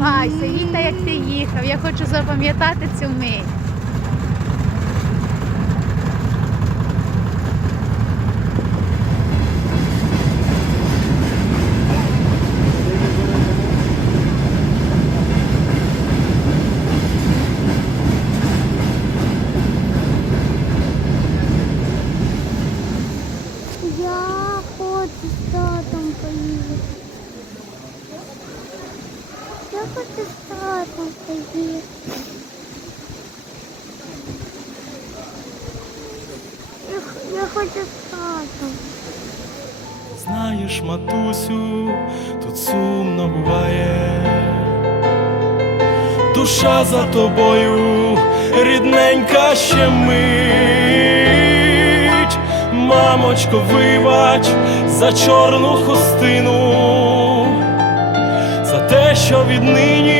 Не їй так, як ти їхав. Я хочу запам'ятати цю мить. Татом поїхати. Я, я хочу. Знаєш, матусю, тут сумно буває. Душа за тобою, рідненька ще мить. Мамочко, вибач за чорну хустину, за те, що віднині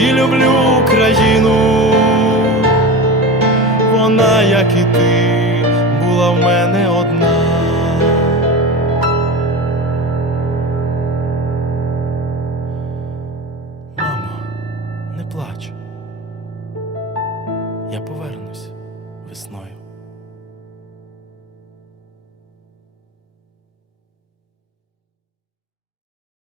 і люблю Україну. Вона, як і ти, була в мене одна. Мамо, не плач. Я повернусь весною.